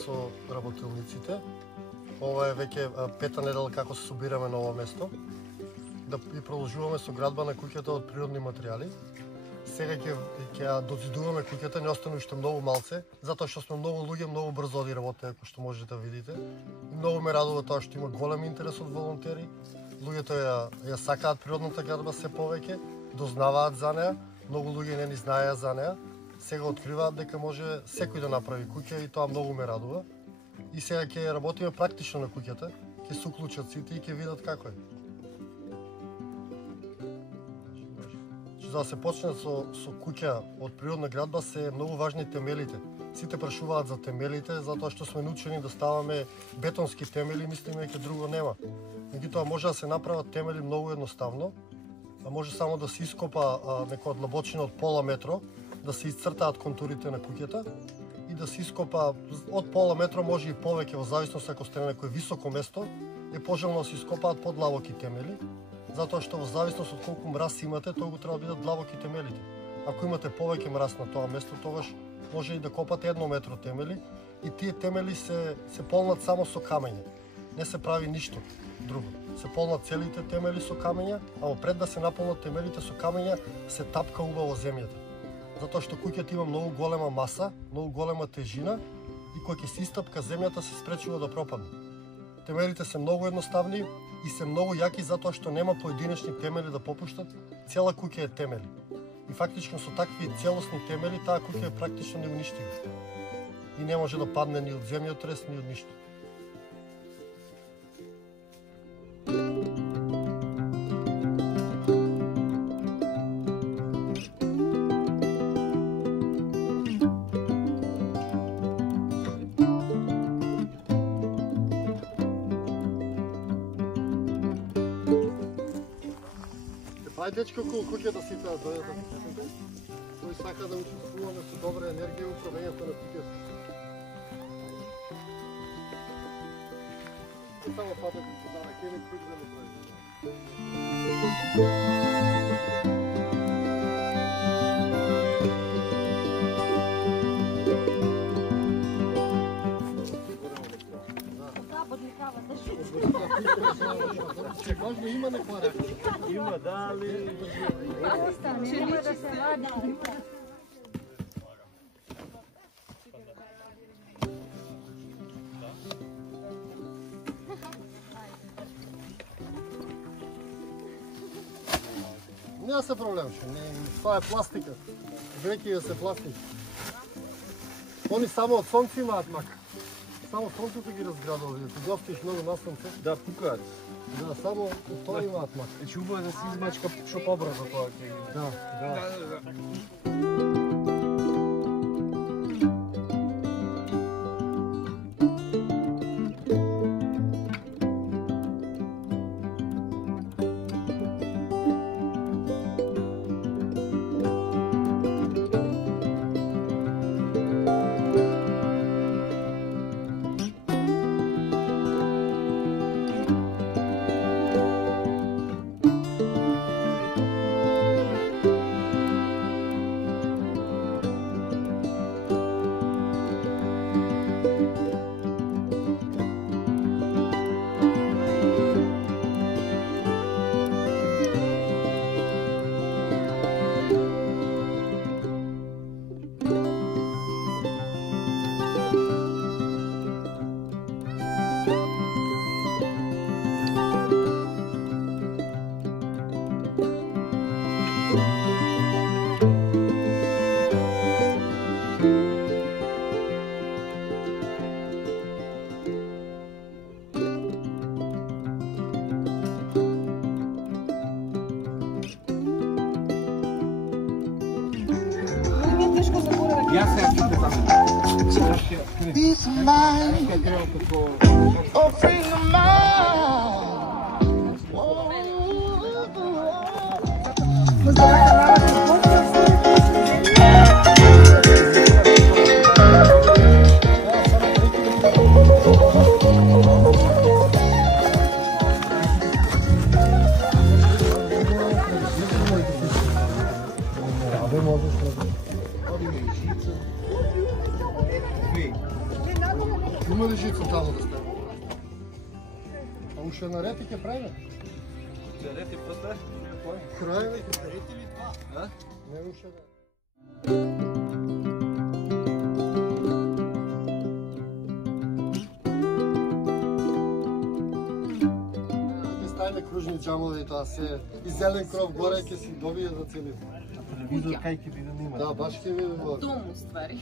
Со работилниците. Ова е веќе пета недела како се собираме на ова место. Да и продолжуваме со градба на куќата од природни материјали. Сега ќе ја дозидуваме куќата, не останува уште многу малце, затоа што сме многу луѓе, многу брзо оди работиме, како што можете да видите. И многу ме радува тоа што има голем интерес од волонтери. Луѓето ја сакаат природната градба се повеќе, дознаваат за неа, многу луѓе не ни знаеа за неа. Сега откриваат дека може секој да направи куќа и тоа многу ме радува. И сега ќе работиме практично на куќата, ќе се уклучат сите и ќе видат како е. За да се почне со куќа од природна градба се многу важни темелите. Сите прашуваат за темелите, затоа што сме научени да ставаме бетонски темели, мислиме дека друго нема. Меѓутоа може да се направат темели многу едноставно, а може само да се ископа некоја длабочина од пола метро, да се исцртаат контурите на куќата и да се ископа од пола метро, може и повеќе, во зависност ако сте на некој високо место, е пожелно да се ископаат подлабоки темели, затоа што во зависност од колку мраз имате, толку треба да бидат длабоки темелите. Ако имате повеќе мраз на тоа место, тогаш може и да копате 1 метро темели и тие темели се полнат само со камење. Не се прави ништо друго. Се полнат целите темели со камења, ама пред да се наполнат темелите со камења, се тапка убаво земјата. Затоа што куќата има многу голема маса, многу голема тежина и кога ќе се истапка земјата се спречува да пропадне. Темелите се многу едноставни и се многу јаки затоа што нема поединечни темели да попуштат, цела куќа е темели. И фактично со такви целосни темели таа куќа е практично неуништива. И не може да падне ни од земјотрес, ни од ништо. Ајде дечко околу куќата сите да дојдат да пишете. Кој сака да учествуваме со добра енергија во управењето на куќата. Само фатете се да ке не куќ да Важно има некоја реакција. Има, дали... Че нема да се вади. Няма се проблем, това е пластика. Грекија се пластика. Они само од сонце имаат мак. Само сонцето ги разградува, ти гофтиш много на сонце. Да, пукаат. Да, само од тоа имаат мак. Значи убаво е да се измачка што побрзо тоа ќе. Да. Peace of mind, oh freedom of mind. Има ли жица таму да стави? А уште наред и ќе правиме? Заред е пата. Крај веќе правите ли това? Не уште да. Ќе ставиме кружни џамови, тоа се и зелен кров горе ќе си добие за цели. Телевизор кај ќе биде нема. Да, баш ќе биде во. Дом, уствари.